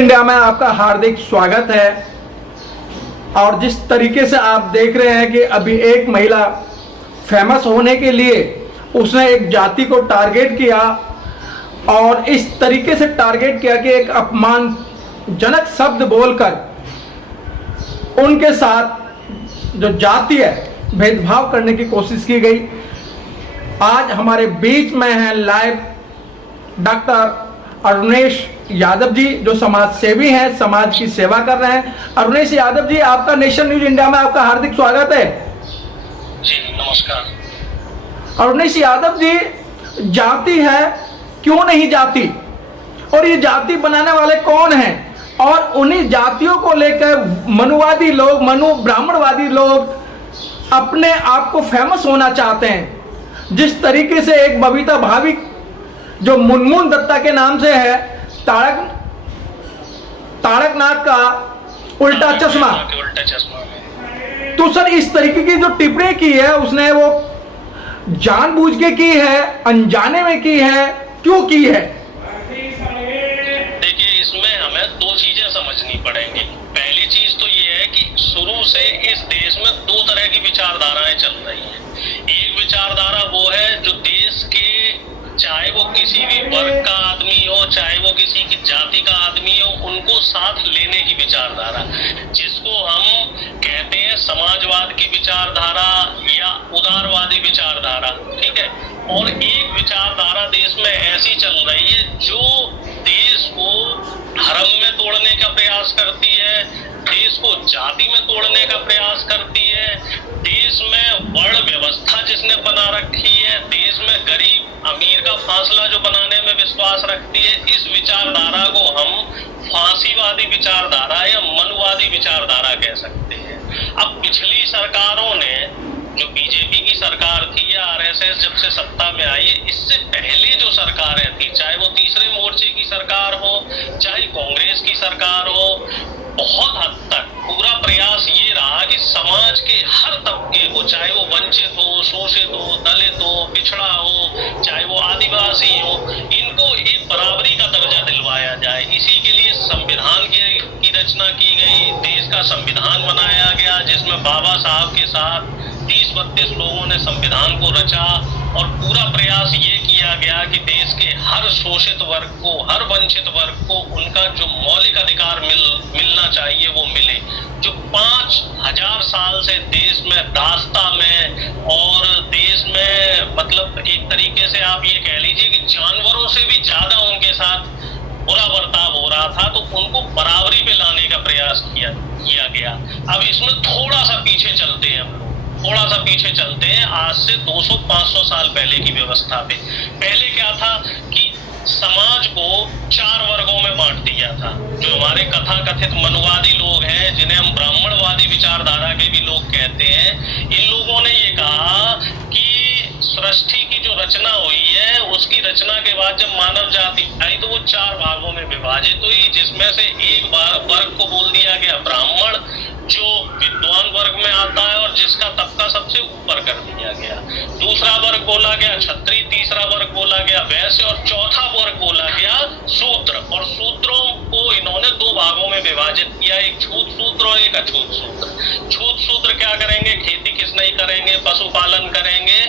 India में आपका हार्दिक स्वागत है। और जिस तरीके से आप देख रहे हैं कि अभी एक महिला फेमस होने के लिए उसने एक जाति को टारगेट किया और इस तरीके से टारगेट किया कि एक अपमानजनक शब्द बोलकर उनके साथ जो जाति है भेदभाव करने की कोशिश की गई। आज हमारे बीच में हैं लाइव डॉक्टर अरुणेश यादव जी, जो समाज सेवी हैं, समाज की सेवा कर रहे हैं। अरुणेश यादव जी, आपका नेशन न्यूज इंडिया में आपका हार्दिक स्वागत है। जी नमस्कार। अरुणेश यादव जी, जाति है क्यों नहीं जाति, और ये जाति बनाने वाले कौन हैं, और उन्हीं जातियों को लेकर मनुवादी लोग, मनु ब्राह्मणवादी लोग अपने आप को फेमस होना चाहते हैं। जिस तरीके से एक बबीता भाभी जो मुनमुन दत्ता के नाम से है, तारकनाथ का उल्टा चश्मा, तो सर इस तरीके की जो टिप्पणी की है उसने वो जानबूझ के की है, अनजाने में की है, क्यों की है? देखिए, इसमें हमें दो चीजें समझनी पड़ेंगी। पहली चीज तो ये है कि शुरू से इस देश में दो तरह की विचारधाराएं चल रही हैं। एक विचारधारा वो है जो देश के, चाहे वो किसी भी वर्ग का आदमी हो, चाहे वो किसी की जाति का आदमी हो, उनको साथ लेने की विचारधारा, जिसको हम कहते हैं समाजवाद की विचारधारा या उदारवादी विचारधारा, ठीक है। और एक विचारधारा देश में ऐसी चल रही है जो देश को धर्म में तोड़ने का प्रयास करती है, देश को जाति में तोड़ने का प्रयास करती है, देश में वर्ण व्यवस्था जिसने बना रखी है, देश में गरीब अमीर का फासला जो बनाने में विश्वास रखती है, इस विचारधारा को हम फांसीवादी विचारधारा या मनुवादी विचारधारा कह सकते हैं। अब पिछली सरकारों ने, जो बीजेपी की सरकार थी या आरएसएस जब से सत्ता में आई है, इससे पहले जो सरकारें थी, चाहे वो तीसरे मोर्चे की सरकार हो, चाहे कांग्रेस की सरकार हो, बहुत हद तक पूरा प्रयास ये रहा कि समाज के हर तबके को, चाहे वो वंचित हो, शोषित हो, दलित हो, पिछड़ा हो, चाहे वो आदिवासी हो, इनको एक बराबरी का दर्जा दिलवाया जाए। इसी के लिए संविधान की रचना की गई, देश का संविधान बनाया गया, जिसमें बाबा साहब के साथ 30-32 लोगों ने संविधान को रचा और पूरा प्रयास ये किया गया कि देश के हर शोषित वर्ग को, हर वंचित वर्ग को उनका जो मौलिक अधिकार मिलना चाहिए वो मिले। जो 5000 साल से देश में दास्ता में और देश में, मतलब एक तरीके से आप ये कह लीजिए कि जानवरों से भी ज्यादा उनके साथ बुरा बर्ताव हो रहा था, तो उनको बराबरी पे लाने का प्रयास किया गया। अब इसमें थोड़ा सा पीछे चलते हैं हम लोग, थोड़ा सा पीछे चलते हैं आज से 200-500 साल पहले की व्यवस्था पे। पहले क्या था कि समाज को 4 वर्गों में बांट दिया था। जो हमारे कथाकथित मनुवादी लोग हैं, जिन्हें हम ब्राह्मणवादी विचारधारा के भी लोग कहते हैं, इन लोगों ने ये कहा कि सृष्टि की जो रचना हुई है, उसकी रचना के बाद जब मानव जाति आई तो वो 4 भागों में विभाजित हुई, जिसमें से एक वर्ग को बोल दिया गया ब्राह्मण, जो विद्वान वर्ग में आता है और जिसका तबका सबसे ऊपर कर दिया गया। दूसरा वर्ग बोला गया क्षत्रिय, तीसरा वर्ग बोला गया वैश्य और चौथा वर्ग बोला गया शूद्र। और शूद्रों को इन्होंने 2 भागों में विभाजित किया, एक छूत शूद्र और एक अछूत शूद्र। छूत शूद्र क्या करेंगे? खेती किस नहीं करेंगे, पशुपालन करेंगे,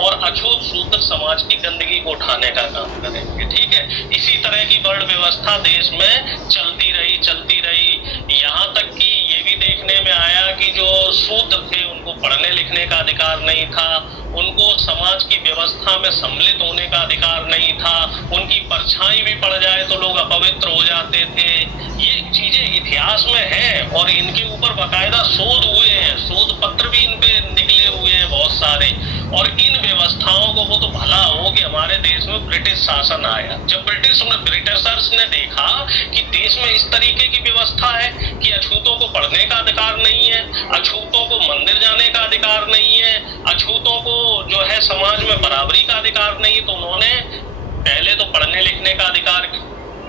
और अछूत शूद्र समाज की गंदगी को उठाने का काम करेंगे, ठीक है। इसी तरह की वर्ण व्यवस्था देश में चलती रही। यहाँ तक कि ये भी देखने में आया कि जो शूद्र थे उनको पढ़ने लिखने का अधिकार नहीं था, उनको समाज की व्यवस्था में सम्मिलित होने का अधिकार नहीं था, उनकी परछाई भी पड़ जाए तो लोग अपवित्र हो जाते थे। ये चीजें इतिहास में हैं और इनके ऊपर बाकायदा शोध हुए हैं, शोध पत्र भी इन पे निकले हुए हैं बहुत सारे। और इन व्यवस्थाओं को, वो तो भला हो कि हमारे देश में ब्रिटिश शासन आया, जब ब्रिटिशर्स ने देखा कि देश में इस तरीके की व्यवस्था है कि अछूतों को पढ़ने का अधिकार नहीं है, अछूतों को मंदिर जाने का अधिकार नहीं है, अछूतों को जो है समाज में बराबरी का अधिकार नहीं, तो उन्होंने पहले तो पढ़ने लिखने का अधिकार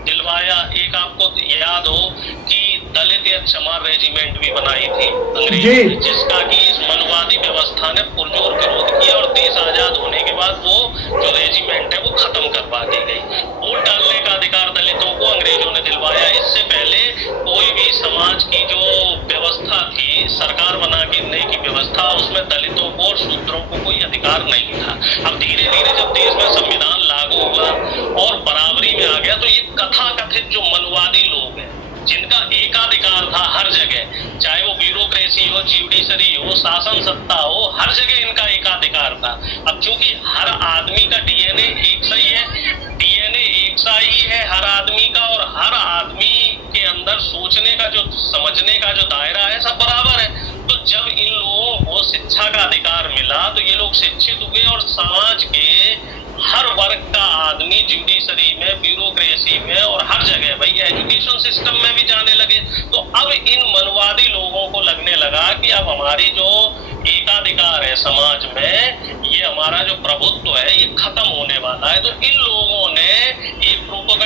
दिलवाया। एक आपको याद हो कि दलित या चमार रेजिमेंट भी बनाई थी अंग्रेजों ने, जिसका कि इस मनुवादी व्यवस्था ने पुरजोर विरोध किया और देश आजाद होने के बाद वो जो रेजिमेंट है वो खत्म करवा दी गई। वोट डालने का अधिकार दलितों को वो अंग्रेजों ने दिलवाया। इससे पहले कोई भी समाज की जो व्यवस्था थी, सरकार बनाने की व्यवस्था, उसमें दलितों को और शूद्रों को कोई अधिकार नहीं था। अब धीरे धीरे जब देश में संविधान लागू हुआ और बराबरी में आ गया, तो ये कथाकथित जो मनवादी लोग हैं, जिनका एकाधिकार था हर जगह, चाहे वो ब्यूरोक्रेसी हो, जुडिशरी हो, शासन सत्ता हो, हर जगह इनका एकाधिकार था। अब चूंकि हर आदमी का डीएनए एक सा ही है, डीएनए एक सा ही है हर आदमी का, और हर आदमी के अंदर सोचने का जो, समझने का जो दायरा है, सब बराबर है। तो जब इन लोगों को शिक्षा का अधिकार मिला तो ये लोग शिक्षित हुए और समाज के हर वर्ग का आदमी जुडिशरी में, ब्यूरोक्रेसी में और हर जगह, भाई एजुकेशन सिस्टम में भी जाने लगे। तो अब इन मनवादी लोगों को लगने लगा कि अब हमारी जो एकाधिकार है समाज में, ये हमारा जो प्रभुत्व है, ये खत्म होने वाला है। तो इन लोगों ने एक प्रोपेगेंडा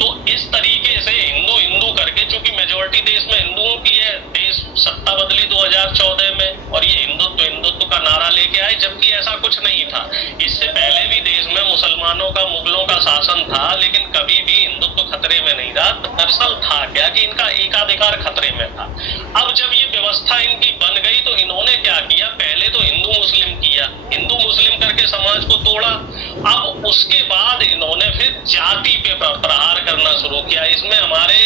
तो इस तरीके से हिंदू हिंदू करके, चूंकि मेजोरिटी देश में हिंदुओं की है, देश सत्ता बदली 2014 में और ये हिंदुत्व हिंदुत्व का नारा लेके आए, जबकि ऐसा कुछ नहीं था। इससे पहले भी देश में मुसलमानों का, मुगलों का शासन था, लेकिन कभी भी हिंदुत्व खतरे में नहीं रहा। दरअसल था क्या कि इनका एकाधिकार खतरे में था। अब जब ये व्यवस्था इनकी बन गई तो इन्होंने क्या किया, पहले तो हिंदू मुस्लिम किया, हिंदू मुस्लिम करके समाज को तोड़ा। अब उसके बाद इन्होंने फिर जाति पे प्रहार करना शुरू किया। इसमें हमारे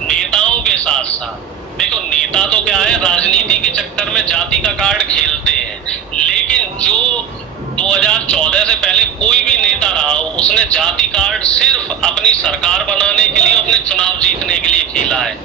नेताओं के साथ साथ, देखो नेता तो क्या है, राजनीति के चक्कर में जाति का कार्ड खेलते हैं, लेकिन जो 2014 से पहले कोई भी नेता रहा हो, उसने जाति कार्ड सिर्फ अपनी सरकार बनाने के लिए, अपने चुनाव जीतने के लिए खेला है।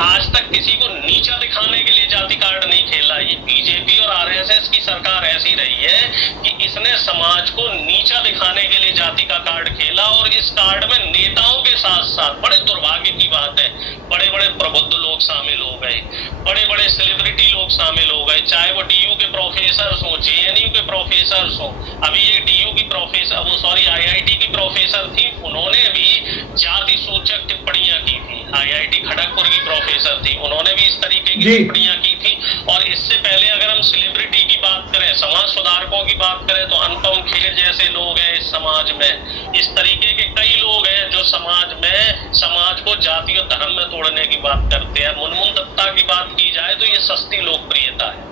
आज तक किसी को नीचा दिखाने के लिए जाति कार्ड नहीं खेला। ये बीजेपी और आरएसएस की सरकार ऐसी रही है कि इसने समाज को नीचा दिखाने के लिए जाति का कार्ड खेला, और इस कार्ड में नेताओं के साथ साथ, बड़े दुर्भाग्य की बात है, बड़े बड़े प्रबुद्ध लोग शामिल हो गए, बड़े बड़े सेलिब्रिटी लोग शामिल हो गए, चाहे वो डीयू के प्रोफेसर हो, जेएनयू के प्रोफेसर हो। अभी एक डीयू की प्रोफेसर, वो सॉरी आईआईटी की प्रोफेसर थी, उन्होंने भी जाति सूचक टिप्पणियां की थी। आईआईटी खड़गपुर की प्रोफेसर थी, उन्होंने भी इस तरीके की टिप्पणियां की थी। और इससे पहले अगर हम सेलिब्रिटी की बात करें, समाज सुधारकों की बात करें, तो अनुपम खेर जैसे लोग हैं इस समाज में। इस तरीके के कई लोग हैं जो समाज में, समाज को जाति और धर्म में तोड़ने की बात करते हैं। मुनमुन दत्ता की बात की जाए तो ये सस्ती लोकप्रियता है।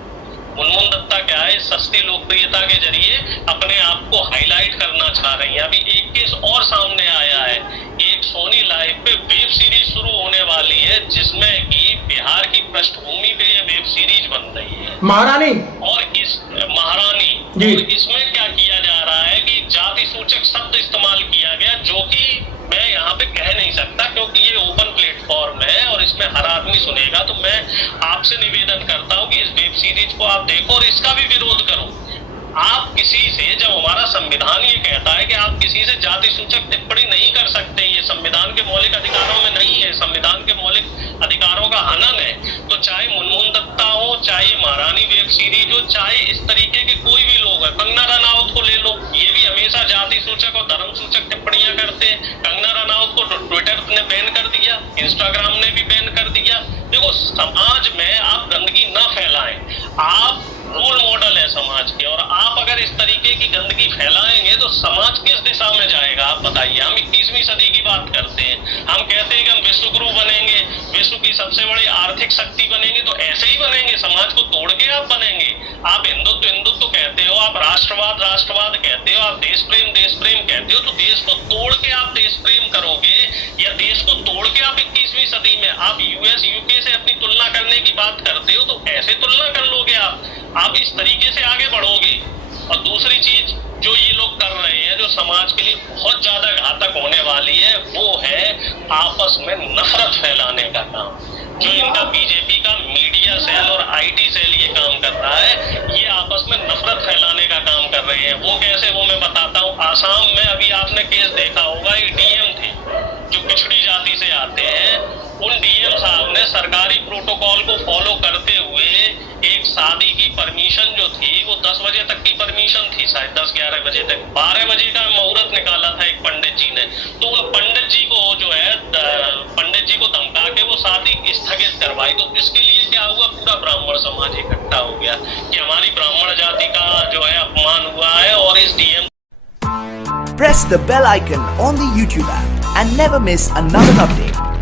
मुनमुन दत्ता क्या है, सस्ती लोकप्रियता के जरिए अपने आप को हाईलाइट करना चाह रही है। अभी एक केस और सामने आया है, एक सोनी लाइव पे वेब सीरीज शुरू होने वाली है, जिसमें कि बिहार की पृष्ठभूमि पे ये वेब सीरीज बन रही है, महारानी। और इस महारानी, और इसमें क्या किया जा रहा है कि जाति सूचक शब्द इस्तेमाल किया गया, जो कि मैं यहाँ पे कह नहीं सकता क्योंकि ये ओपन प्लेटफॉर्म है और इसमें हर आदमी सुनेगा। तो मैं आपसे निवेदन करता हूँ कि इस वेब सीरीज को आप देखो और इसका भी विरोध करो। आप किसी से, जब हमारा संविधान ये कहता है कि आप किसी से जाति सूचक टिप्पणी नहीं कर सकते, ये संविधान के मौलिक अधिकारों में नहीं है, संविधान के मौलिक अधिकारों का हनन है, तो चाहे मुनमुन दत्ता हो, चाहे महारानी वेब सीरीज हो, चाहे इस तरीके के कोई भी लोग है, कंगना रनौत को ले लो, ये भी हमेशा जाति सूचक और धर्म सूचक टिप्पणियां करते हैं। कंगना रनौत को ट्विटर ने बैन कर दिया, इंस्टाग्राम ने भी बैन कर दिया। देखो, समाज में आप गंदगी न फैलाएं, आप रोल मॉडल है समाज के, और आप अगर इस तरीके की गंदगी फैलाएंगे तो समाज किस दिशा में जाएगा आप बताइए। हम 21वीं सदी की बात करते हैं, हम कहते हैं कि हम विश्व गुरु बनेंगे, विश्व की सबसे बड़ी आर्थिक शक्ति बनेंगे, तो ऐसे ही बनेंगे, समाज को तोड़ के आप बनेंगे। आप हिंदुत्व हिंदुत्व कहते हो, आप राष्ट्रवाद राष्ट्रवाद कहते हो, आप देश प्रेम कहते हो, तो देश को तोड़ के आप देश प्रेम करोगे, या देश को तोड़ के आप 21वीं सदी में आप यूएस यूके से अपनी तुलना करने की बात करते हो, तो ऐसे तुलना कर लोगे आप इस तरीके से आगे बढ़ोगे। और दूसरी चीज जो ये लोग कर रहे हैं, जो समाज के लिए बहुत ज्यादा घातक होने वाली है, वो है आपस में नफरत फैलाने का काम। जो इनका बीजेपी का मीडिया सेल और आईटी सेल ये काम कर रहा है, ये आपस में नफरत फैलाने का काम कर रहे हैं। वो कैसे, वो मैं बताता हूँ। आसाम में अभी आपने केस देखा होगा, ये डीएम थे जो पिछड़ी जाति से आते हैं, उन डीएम साहब ने सरकारी प्रोटोकॉल को फॉलो करते हुए एक शादी की परमिशन जो थी, वो 10 बजे तक की परमिशन थी, शायद 10-11 बजे तक, 12 बजे का मुहूर्त निकाला था एक पंडित जी ने। तो उन पंडित जी को जो है, पंडित जी को धमका के वो तो शादी स्थगित करवाई। तो इसके लिए क्या हुआ, पूरा ब्राह्मण समाज इकट्ठा हो गया कि हमारी ब्राह्मण जाति का जो है अपमान हुआ है और इस DM. Press the bell icon on the YouTube app and never miss another update.